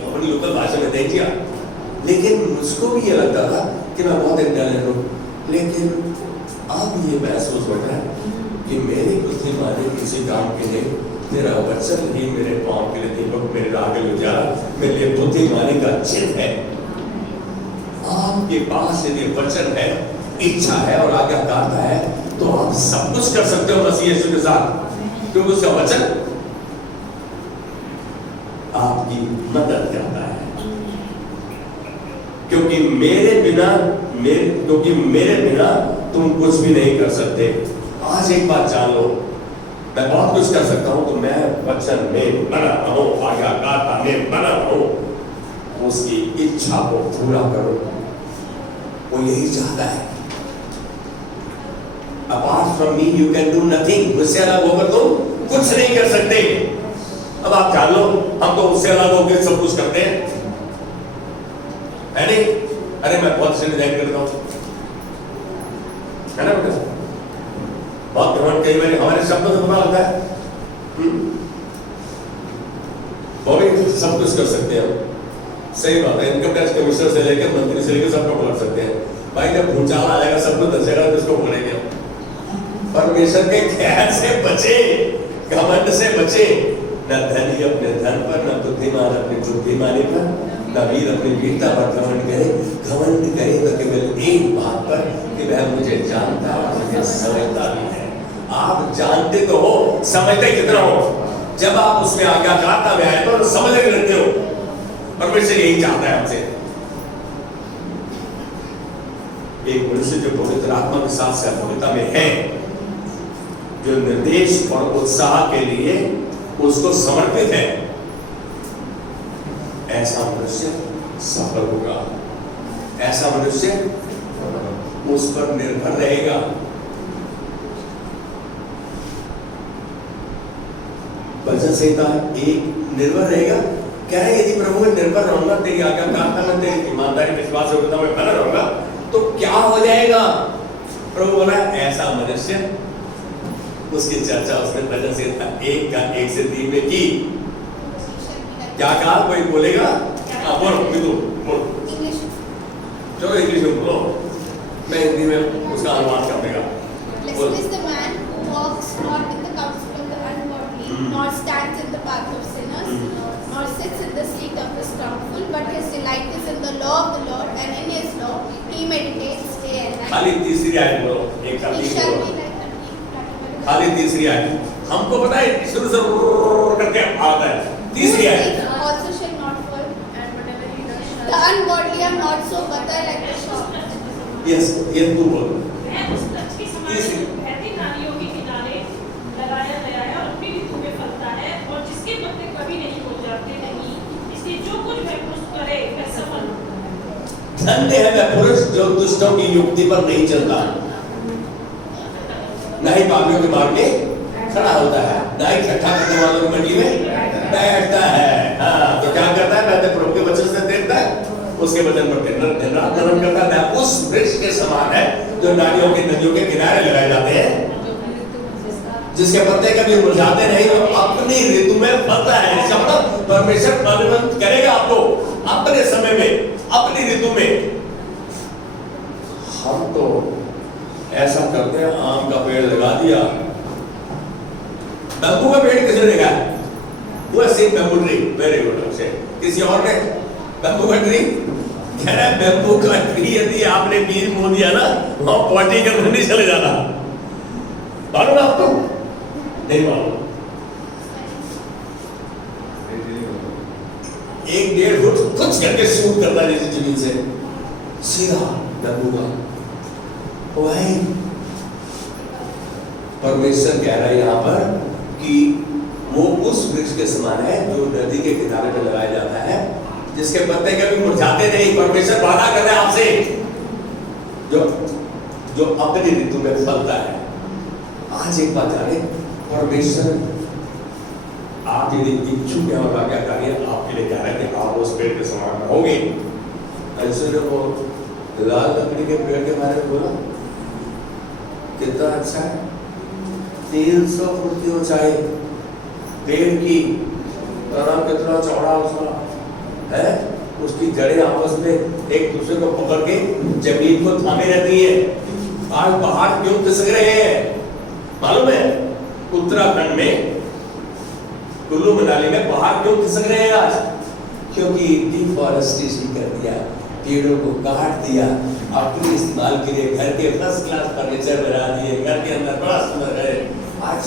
अपनी लोकल भाषा में देंजिया। लेकिन मुझको भी ये लगता था कि मैं बहुत इंटेलिजेंट हूँ, लेकिन अब ये महसूस होता है कि मेरी बुद्धिमानी किसी काम के लिए, तेरा वचन ही मेरे पाँव के लिए दीपक, मेरे राह के लिए उजाला, मेरे लिए बुद्धिमानी का चिन्ह है। आपके पास यदि वचन है, इच्छा है और आज्ञाकारिता है, तो आप सब कुछ कर सकते हो मसीह यीशु के साथ, क्योंकि उसका वचन आपकी मदद करता है। क्योंकि मेरे बिना तुम कुछ भी नहीं कर सकते। आज एक बात जान लो, मैं बहुत कुछ कर सकता हूं, तो मैं वचन में बना रहूं, आज्ञाकारिता में बना रहूं, उसकी इच्छा को पूरा करो, वो यही चाहता है। Apart from me you can do nothing, मुझसे अलग होकर तुम कुछ नहीं कर सकते। अब आप जान लो, हम तो उससे अलग होकर सब कुछ करते हैं। है नहीं? अरे मैं बहुत अच्छे डिजाइन करता हूँ, है ना बेटा? बहुत घमंड, कई बार हमारे शब्दों से पता लगता है। वो भी सब कुछ कर सकते हैं, सही बात है। इनकम टैक्स कमिश्नर से लेकर मंत्री से लेकर सबको पकड़ सकते हैं। भाई जब भूचाल आ जाएगा सब कुछ दस जाएगा तो इसको पकड़ेंगे। परमेश्वर के ख्याल से बचे, घमंड से बचे। न धनी अपने धन पर, न बुद्धिमान अपनी बुद्धिमानी पर, न वीर अपनी वीरता पर घमंड करे। घमंड करे तो केवल एक बात पर कि वह मुझे जानता है, मुझे समझता भी है। आप जानते तो हो, समझते कितना हो? जब आप उसमें आज्ञाकारिता में आए तो समझ के रहते हो। परमेश्वर यही चाहता है हमसे। एक मनुष्य जो पवित्र आत्मा के साथ सहभागिता में है, जो निर्देश और उत्साह के लिए उसको समर्पित है, ऐसा मनुष्य सफल होगा। ऐसा मनुष्य उस पर निर्भर रहेगा। भजन संहिता एक निर्भर रहेगा। क्या है? यदि प्रभु में निर्भर रहूंगा, तेरी आज्ञाकारिता में, तेरी ईमानदारी विश्वास योग्यता में बना रहूंगा तो क्या हो जाएगा? प्रभु बोला ऐसा मनुष्य, उसकी चर्चा उसने भजन संहिता 1 का 1 से 3 में की। क्या कहा? कोई बोलेगा? हाँ बोलो, बोलो। चलो इंग्लिश में बोलो, मैं हिंदी में उसका अनुवाद कर देगा। nor stands in the path of sinners, nor sits in the seat of the scornful, but his delight is in the law of the Lord, and in his law he meditates day and night. खाली तीसरी आयत बोलो, एक साथ तीन बोलो। खाली तीसरी आयत, हमको पता है शुरू से करके आता है। तीसरी आयत, also shall not fall, and whatever he does, the ungodly are not so butter like the shaft. Yes, ये तू बोल। मैं उस वृक्ष के समान बहती नालियों के किनारे लगाया गया है और अपनी ऋतु में फलता है, और जिसके पत्ते कभी नहीं मुरझाते नहीं, इसलिए जो कुछ वह पुरुष करे वह सफल होता है। धन्य है वह पुरुष जो दुष्टों की युक्ति पर नहीं चलता, न ही पापियों के मार्ग में खड़ा होता है, न ही ठट्ठा करने वालों की मंडी में बैठता है। हाँ, तो क्या करता है? वह प्रभु के वचन से देखता है, उसके वचन पर दिन रात मनन करता है। उस वृक्ष के समान है जो नालियों की नदियों के किनारे लगाए जाते हैं, जिसके पत्ते कभी मुरझाते नहीं, वो अपनी ऋतु में फलता है। इसका मतलब परमेश्वर फलवंत करेगा आपको अपने समय में, अपनी ऋतु में। हम तो ऐसा करते हैं, आम का पेड़ लगा दिया, बम्बू का पेड़ किसने देखा है? वो सिर्फ बम्बू ट्री, वेरी गुड। से किसी और ने बम्बू का ट्री, कह रहा है बम्बू का ट्री यदि आपने बीज बो दिया ना, वहां पॉटी के अंदर नहीं चले जाना। मालूम आपको? नहीं मालूम। 1-1.5 फुट कुछ करके शूट करता है जैसे जमीन से सीधा बम्बू का। वही परमेश्वर कह रहा है यहाँ पर कि वो उस वृक्ष के समान है जो नदी के किनारे पर लगाया जाता है, जिसके पत्ते कभी मुरझाते नहीं। परमेश्वर वादा कर रहा है आपसे, जो अपनी ऋतु में फलता है। आज एक बात जाने, परमेश्वर आप यदि इच्छुक है और आज्ञाकारी है, आपके लिए कह रहा है कि आप उस पेड़ के समान रहोगे। ऐसे वो लाल लकड़ी के पेड़ के बारे में बोला, कितना अच्छा है। 300 फुट की ऊंचाई पेड़ की, तना कितना चौड़ा उसका है, उसकी जड़ें आपस में एक दूसरे को पकड़ के जमीन को थामे रहती है। आज पहाड़ क्यों खिसक रहे हैं मालूम है? उत्तराखंड में कुल्लू मनाली में पहाड़ क्यों खिसक रहे हैं आज? क्योंकि डिफॉरेस्टेशन कर दिया, पेड़ों को काट दिया, अपने इस्तेमाल के लिए घर के फर्स्ट क्लास फर्नीचर बना दिए, घर के अंदर बड़ा सुंदर है। आज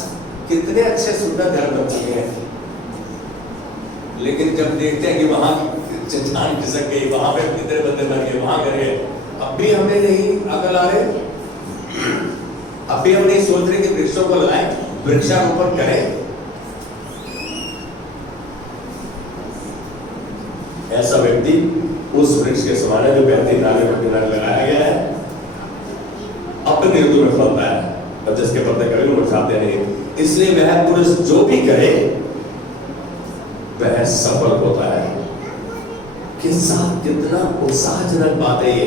कितने अच्छे सुंदर घर बन चुके हैं, लेकिन जब देखते हैं कि वहां चट्टान खिसक गई, वहां पे कितने बंदे मर गए, वहां कर गए, अब भी हमें नहीं अकल आ रहे, अब भी हम नहीं सोच रहे कि वृक्षों को लगाएं, वृक्षारोपण करें। ऐसा व्यक्ति उस वृक्ष के समान है जो बहती नाले पर किनारे लगाया गया है, अपनी ऋतु में फलता है और जिसके पत्ते कभी मुरझाते नहीं। इसलिए वह पुरुष जो भी करे वह सफल होता है। कितना उत्साहजनक बात है ये।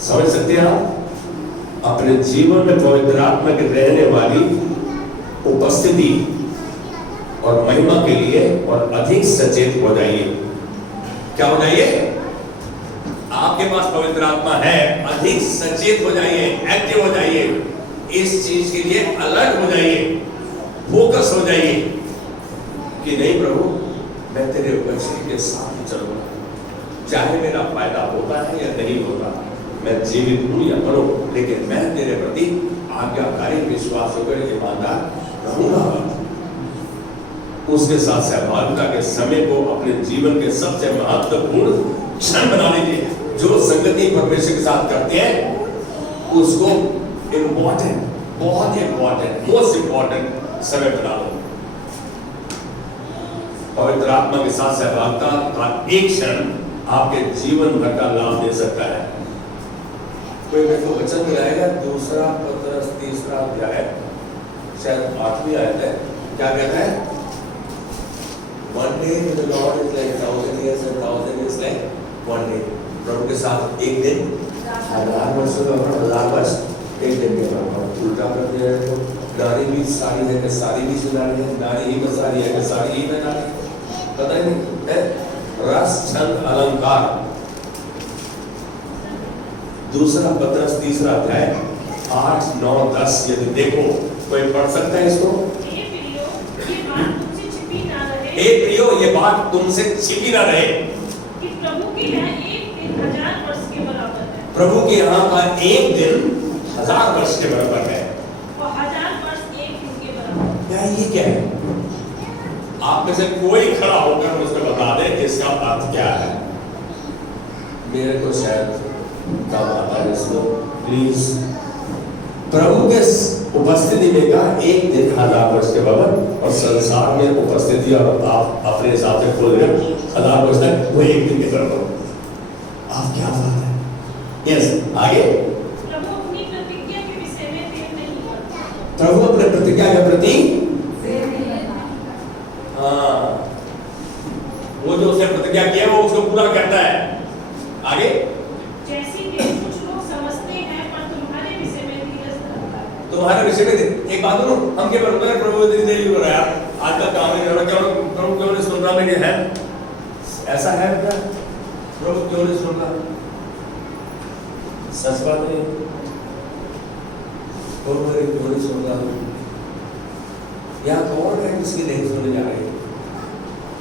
समझ सकते हैं आप? अपने जीवन में पवित्र आत्मा के रहने वाली उपस्थिति और महिमा के लिए और अधिक सचेत हो जाइए। क्या हो जाइए? आपके पास पवित्र आत्मा है, अधिक सचेत हो जाइए, एक्टिव हो जाइए, इस चीज के लिए अलर्ट हो जाइए, फोकस हो जाइए कि नहीं प्रभु, मैं तेरे वचन के साथ ही चलूंगा, चाहे मेरा फायदा होता है या नहीं होता, मैं जीवित हूं या मरूं, लेकिन मैं तेरे प्रति आज्ञाकारी, विश्वास होकर ईमानदार रहूंगा। उसके साथ सहभागिता के समय को अपने जीवन के सबसे महत्वपूर्ण क्षण बना लीजिए। जो संगति परमेश्वर के साथ करते हैं उसको इम्पोर्टेंट, बहुत इम्पोर्टेंट, मोस्ट इम्पोर्टेंट समय बना लो। पवित्र आत्मा के साथ सहभागिता का एक क्षण आपके जीवन भर का लाभ दे सकता है। कोई मेरे को वचन मिलाएगा, दूसरा पत्रस 3 अध्याय शायद 8वीं आयत है, क्या कहता है? One day with the Lord is like 1,000 years and 1,000 years like one day. प्रभु के साथ एक दिन 1000 वर्षों का 1000 वर्ष एक दिन के बराबर। उल्टा कर दिया है तो नारी भी सारी है कि सारी भी से नारी है, नारी ही में सारी है कि सारी ही में नारी, पता ही नहीं है। रस छंद अलंकार। दूसरा पत्रस 3 अध्याय 8, 9, 10 यदि देखो, कोई पढ़ सकता है इसको? हे प्रियो, ये बात तुमसे छिपी ना रहे कि प्रभु के यहाँ एक दिन 1000 वर्ष के बराबर है। प्रभु के यहाँ का एक दिन 1000 वर्ष के बराबर है और 1000 वर्ष एक दिन के बराबर। क्या ये क्या है? आप में से कोई खड़ा होकर मुझे बता दे इसका अर्थ क्या है। मेरे को शायद कम आता है इसको, प्लीज। प्रभु के उपस्थिति में का एक दिन 1000 वर्ष के बराबर, और संसार में उपस्थिति और आप अपने हिसाब से खोल रहे 1000 वर्ष तक वो एक दिन के बराबर। आप क्या बात है? यस, आगे। प्रभु अपनी प्रतिज्ञा के विषय में देर नहीं करता। प्रभु अपने प्रतिज्ञा के प्रति वो जो उसने प्रतिज्ञा किया वो उसको पूरा करता है। आगे। जैसी कि कुछ लोग समझते हैं, पर तुम्हारे विषय में धीरज रखता है। तुम्हारे विषय में एक बात बोलूं, हम क्या बोलते हैं? प्रभु इतनी देरी हो रहा है, आज का काम नहीं हो रहा, प्रभु क्यों नहीं सुन रहा? मेरे है ऐसा है क्या? प्रभु क्यों नहीं सुन रहा? सच बात नहीं, प्रभु क्यों नहीं सुन रहा? या कौन है जिसकी नहीं सुनी जा रही?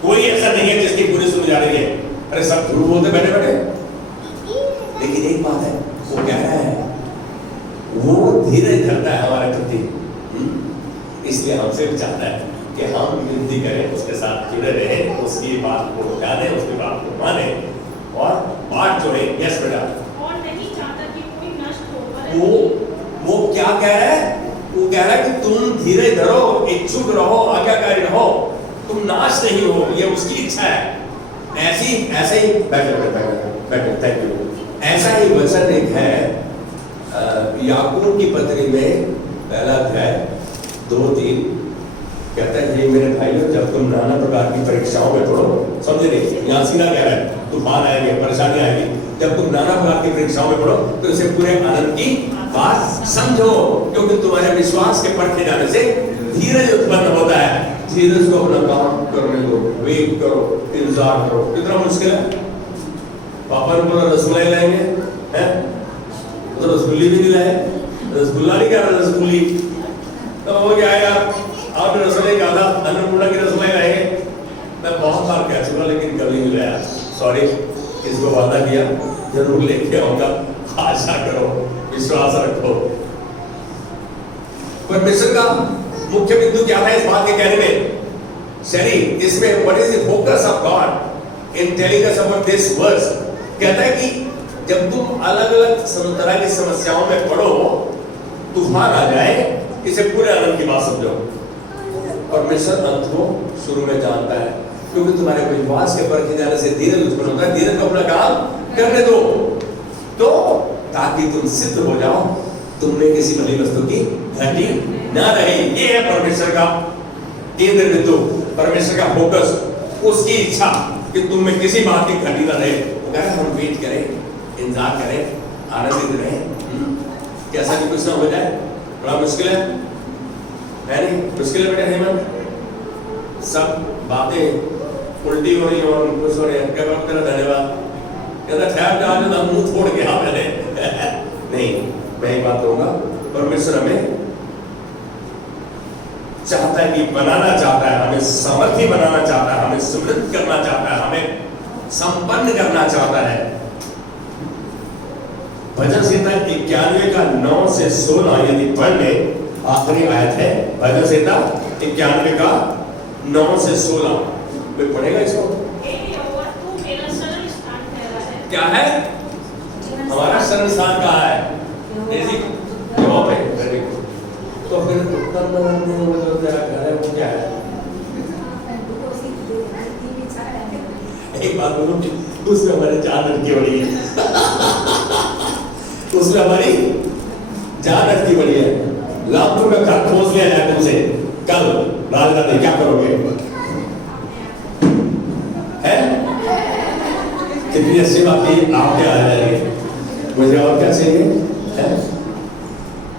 कोई ऐसा नहीं है जिसकी पूरी सुनी जा रही है। अरे सब ध्रुव होते बैठे बैठे। लेकिन एक बात है, वो कह रहा है, वो धीरज धरता है हमारे प्रति। इसलिए हमसे भी चाहता है कि हम विनती करें, उसके साथ जुड़े रहें, उसकी बात को जाने, उसकी बात को माने और बात जोड़े। यस बेटा। और नहीं चाहता कि कोई नष्ट हो। वो क्या कह रहा है? वो कह रहा है कि तुम धीरज धरो, इच्छुक रहो, आज्ञाकारी रहो, तुम नाश नहीं हो, ये उसकी इच्छा है। ऐसे ही बैठे, थैंक यू। ऐसा ही वचन एक है याकूब की पत्री में 1 अध्याय 2-3 कहता है, हे मेरे भाइयों, जब तुम नाना प्रकार की परीक्षाओं में पड़ो, समझे नहीं, यहाँ सीधा कह रहा है, तूफान आएंगे, परेशानी आएगी, जब तुम नाना प्रकार की परीक्षाओं में पड़ो तो इसे पूरे आनंद की बात समझो, क्योंकि तुम्हारे विश्वास के परखे जाने से धीरज उत्पन्न होता है। धीरज को अपना काम करने दो, वेट करो, इंतजार करो। कितना मुश्किल है? पापा ने बोला रसमलाई लाएंगे, हैं? तो रसगुल्ली भी नहीं लाए, रसगुल्ला नहीं कह रहा, रसगुल्ली। तो हो गया यार, आपने रसमलाई कहा था, अन्नपूर्णा की रसमलाई लाएंगे। मैं बहुत बार कह चुका, लेकिन कभी नहीं लाया, सॉरी। इसको वादा किया जरूर लेके आऊंगा, आशा करो, विश्वास रखो। परमेश्वर का मुख्य बिंदु क्या है इस बात के कहने में? शरीर इसमें what is the focus of God in telling us about this verse? कहता है कि जब तुम अलग अलग तरह की समस्याओं में पड़ो, तूफान आ जाए, इसे पूरे आनंद की बात समझो। परमेश्वर अंत को शुरू में जानता है, क्योंकि तुम्हारे विश्वास के परखे जाने से धीरज उत्पन्न होता है। धीरज को अपना काम करने दो, तो ताकि तुम सिद्ध हो जाओ, तुमने किसी भली वस्तु की घटी ना रहे। ये है परमेश्वर का केंद्र बिंदु, परमेश्वर का फोकस। उसकी इच्छा कि तुम में किसी बात की घटी न रहे, वो कह रहे हम वेट करें, इंतजार करें, आनंदित रहें। कैसा भी कुछ ना हो जाए, बड़ा मुश्किल है नहीं? मुश्किल है बेटा हेमंत, सब बातें उल्टी हो रही और कुछ हो रही है। क्या बात तेरा धन्यवाद, कहता ठहर जा, जो मुंह छोड़ गया मैंने नहीं, मैं एक बात कहूंगा, परमेश्वर हमें चाहता है कि बनाना चाहता है, हमें समर्थी बनाना चाहता है, हमें समृद्ध करना चाहता है, हमें संपन्न करना चाहता है। भजन संहिता 91 का 9 से 16 यदि पढ़ ले, आखिरी आयत है भजन संहिता 91 का 9 से 16। कोई पढ़ेगा इसको? तू मेरा शरण स्थान ठहरा है। क्या है हमारा शरण स्थान? कहाँ है? जवाब है वेरी गुड। तो फिर उत्तर में तेरा घर है वो क्या है? एक बात बोलूं, उसमें हमारी जान अटकी बड़ी है उसमें हमारी जान अटकी बड़ी है। लाखों का घर खोज लिया जाए तुमसे कल राजधानी, क्या करोगे? है कितनी अच्छी बात है, आप क्या आ जाएंगे, मुझे और क्या चाहिए है?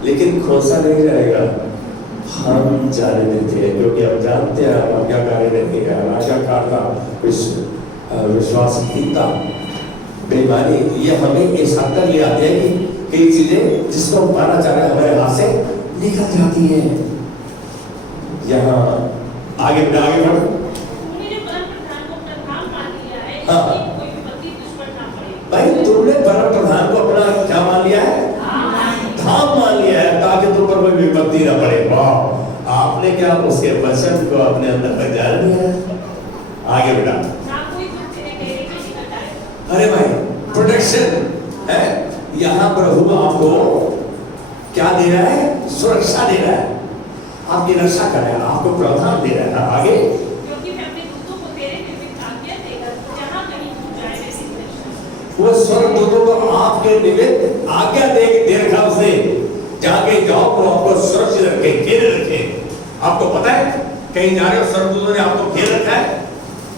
लेकिन खोसा नहीं रहेगा, हम जाने देते हैं, क्योंकि हम जानते हैं हम क्या कार्य नहीं है। आशाकारता, विश्वासहीनता, बेईमानी, ये हमें इस हद तक ले आते हैं कि कई चीजें जिसको हम पाना चाह रहे हैं हमारे हाथ से निकल जाती है। यहाँ आगे बढ़ तूने जो परम प्रधान को अपना धाम मान लिया है, हाँ। इसलिए कोई विपत्ति तुझ पर ना पड़े। भाई तुमने परम प्रधान को अपना क्या मान लिया है? धाम मान लिया है, ताकि तुम पर कोई विपत्ति ना पड़े। वाह, आपने क्या उसके वचन को अपने अंदर में जान लिया है। आगे बढ़ा, ना कोई दुख तेरे डेरे में निकट आए। अरे भाई प्रोटेक्शन है यहाँ। प्रभु आपको क्या दे रहा है? सुरक्षा दे रहा है, आपकी रक्षा कर रहा है, आपको प्रावधान दे रहा है। आगे, क्योंकि मैं अपने दूतों को तेरे निमित्त आज्ञा देकर जहाँ कहीं तू जाए वैसी रक्षा। वो स्वर्गदूतों को आपके निमित्त आज्ञा दे रखा उसने, जहाँ कहीं जाओ तो आपको सुरक्षित रखे, घेरे रखे। आपको पता है कहीं जा रहे हो, स्वर्गदूतों ने आपको घेर रखा है,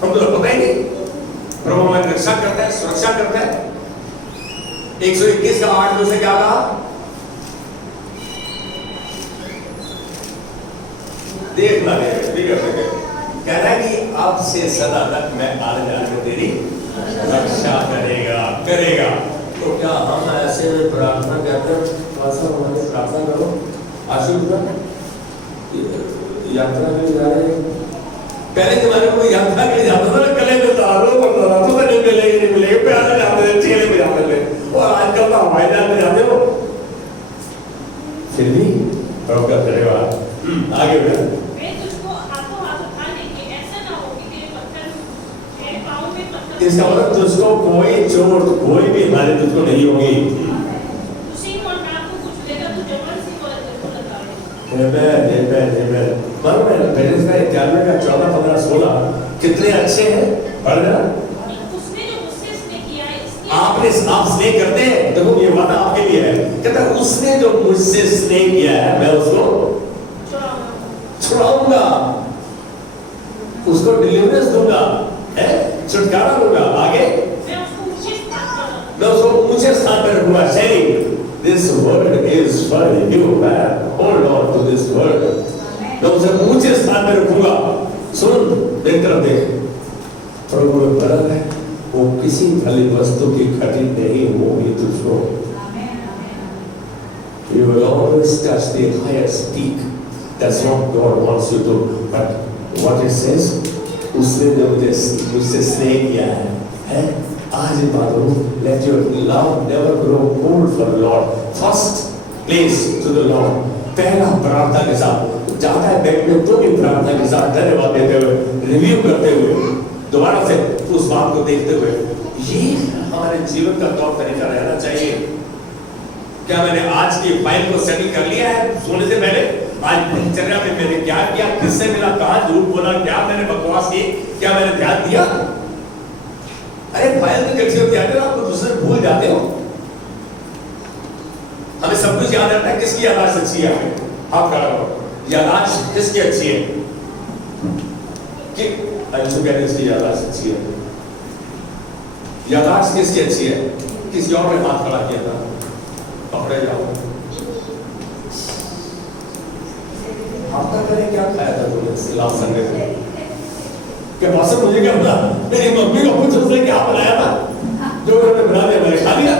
हमको तो पता ही नहीं। प्रभु हमारी रक्षा करता है, सुरक्षा करता है। 121 का 8 से क्या कहा? देखना नहीं कर सके, कह रहा है कि अब से सदा तक मैं आने जाने में तेरी रक्षा करेगा। तो क्या हम ऐसे में प्रार्थना करते हैं? हमारे प्रार्थना करो, आशीष यात्रा के लिए जा रहे हैं। पहले जमाने में यात्रा के लिए जाता था, गले में तारों पड़ता था, तो नहीं मिलेंगे नहीं मिलेंगे, पैदल जाते थे, ठेले में जाते थे। और आजकल तो हवाई जहाज में जाते हो, फिर भी प्रभु का धन्यवाद। आगे बढ़, वे तुझको हाथों हाथ उठा लेंगे, ऐसा ना हो कि तेरे पाँव में पत्थर। इसका मतलब तुझको कोई चोट, कोई भी हानि तुझको नहीं होगी। उसी को नाक को कुछ लेगा तो जवान सी और तेरे को लगावे। का 14, 15, 16 कितने अच्छे हैं, पढ़ रहा। उसने जो मुझसे स्नेह किया है, इसलिए आपने आप स्नेह करते हैं, देखो ये वादा आपके लिए है। कहता है उसने जो मुझसे स्नेह किया है मैं उसको छुड़ाऊंगा, उसको डिलीवरेंस दूंगा, है छुटकारा दूंगा। आगे, मैं उसको ऊंचे स्थान पर मैं उसको ऊंचे स्थान पर रखूंगा। Sharing this word is for you, man hold on to this word. मैं उसे ऊंचे स्थान पर रखूंगा। सुन, देख तरफ देख, प्रभु में बड़ा है, वो किसी भली वस्तु की घटी नहीं होगी तुझको। You will always touch the highest peak. That's what God wants you to. But what it says, उसने जो मुझसे स्नेह किया है, आज ये बात करो, let your love never grow cold for the Lord. First place to the Lord. पहला प्रार्थना के साथ जाता है बैंक में, तो भी प्रार्थना के साथ धन्यवाद देते हुए, रिव्यू करते हुए, दोबारा से उस बात को देखते हुए, ये हमारे जीवन का तौर तरीका रहना चाहिए। क्या मैंने आज की फाइल को सेटल कर लिया है सोने से पहले? आज दिनचर्या में मैंने क्या किया, किससे मिला, कहाँ झूठ बोला, क्या मैंने बकवास की, क्या मैंने ध्यान दिया? अरे फाइल में कैसे होती है, आप तो दूसरे भूल जाते हो। हमें सब कुछ याद रहता है, किसकी यादाश्त अच्छी है? हमें आप खड़ा करो, यादाश्त किसकी अच्छी है? कि अंशु कहने इसकी यादाश्त अच्छी है। यादाश्त किसकी अच्छी है? किसी और ने हाथ खड़ा किया था, पकड़े जाओ। हफ्ता पहले क्या खाया था तुमने लास्ट संडे को? क्या मौसम मुझे क्या पता? मेरी मम्मी को पूछो उसने क्या बनाया था, जो उन्होंने बना दिया मैंने खा लिया।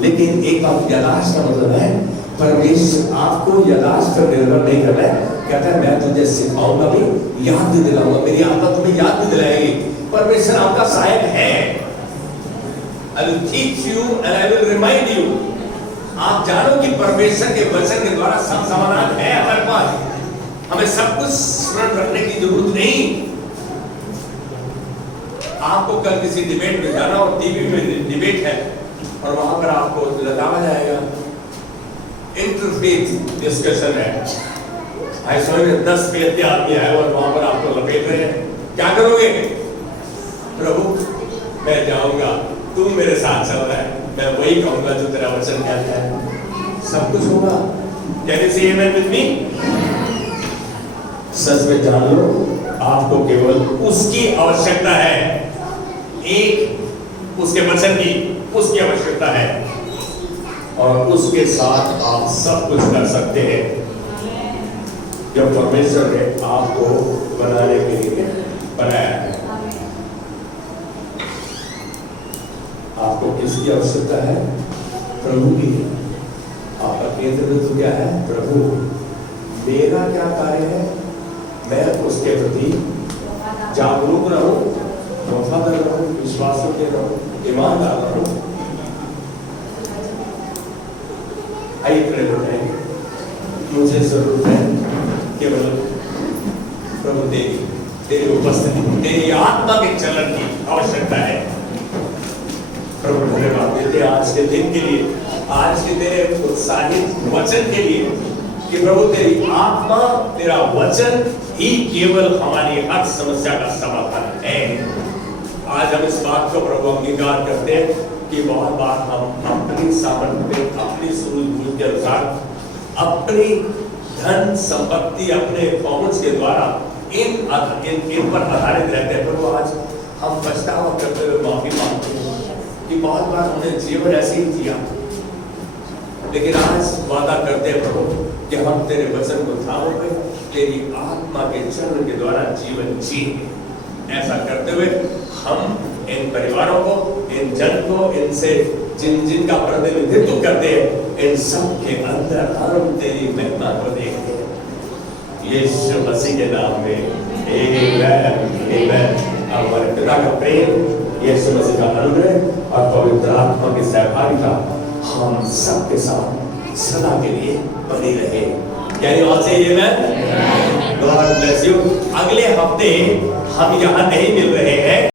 लेकिन एक बात, यादाश्त का मतलब है परमेश्वर आपको यादाश्त पर निर्भर नहीं कर रहा है। कहता है मैं तुझे सिखाऊंगा भी, याद भी दिलाऊंगा, मेरी आत्मा तुम्हें याद भी दिलाएगी। परमेश्वर आपका सहायक है। I will teach you and I will remind you। आप जानो कि परमेश्वर के वचन के द्वारा सब समाधान है हमारे पास। हमें सब कुछ स्मरण रखने की जरूरत नहीं। आपको कल किसी डिबेट में जाना और टीवी में डिबेट है और वहां पर आपको लगाया जाएगा इंटरफेथ डिस्कशन है। ऐसा में 10 बेहतर आदमी आए और वहां पर आपको लपेट रहे हैं। क्या करोगे? प्रभु मैं जाऊंगा, तू मेरे साथ चल रहा है, मैं वही कहूंगा जो तेरा वचन कहता है। सब कुछ होगा। Can you say amen with me? सच में जान लो, आपको केवल उसकी आवश्यकता है। एक उसके वचन की उसकी आवश्यकता है और उसके साथ आप सब कुछ कर सकते हैं जो परमेश्वर ने आपको बनाने के लिए बनाया है। आपको किसकी आवश्यकता है? प्रभु की। आपका केंद्र बिंदु क्या है? प्रभु। मेरा क्या कार्य है? मैं उसके प्रति जागरूक रहूं, वफादार रहूं, विश्वासों के रहूं, ईमानदार रहूं। आइए खड़े हो जाएंगे। मुझे जरूरत है केवल प्रभु तेरी उपस्थिति, तेरी आत्मा के चलन की आवश्यकता है। प्रभु धन्यवाद देते आज के दिन के लिए, आज के तेरे उत्साहित वचन के लिए कि प्रभु तेरी आत्मा, तेरा वचन ही केवल हमारी हर समस्या का समाधान है। आज हम इस बात को प्रभु अंगीकार करते हैं कि बहुत बार हम अपनी सामर्थ्य, अपनी सूझबूझ के अनुसार, अपनी धन संपत्ति, अपने पहुंच के द्वारा इन पर आधारित रहते हैं। प्रभु आज हम पछतावा करते हुए माफी मांगते हैं कि बहुत बार हमने जीवन ऐसे ही जिया, लेकिन आज वादा करते हैं प्रभु कि हम तेरे वचन को थामोगे, तेरी आत्मा के चलन के द्वारा जीवन जिएंगे। ऐसा करते हुए हम इन परिवारों को, इन जन को, इनसे जिनका प्रतिनिधित्व करते हैं, इन सब के अंदर हम तेरी महिमा को देखते हैं। यीशु मसीह के नाम में आमीन, आमीन। हमारे पिता का प्रेम, यीशु मसीह का अनुग्रह और पवित्र आत्मा की सहभागिता हम सबके साथ सदा के लिए बनी रहे। यानी और से ये मैं गॉड ब्लेस यू। अगले हफ्ते हम यहाँ नहीं मिल रहे हैं।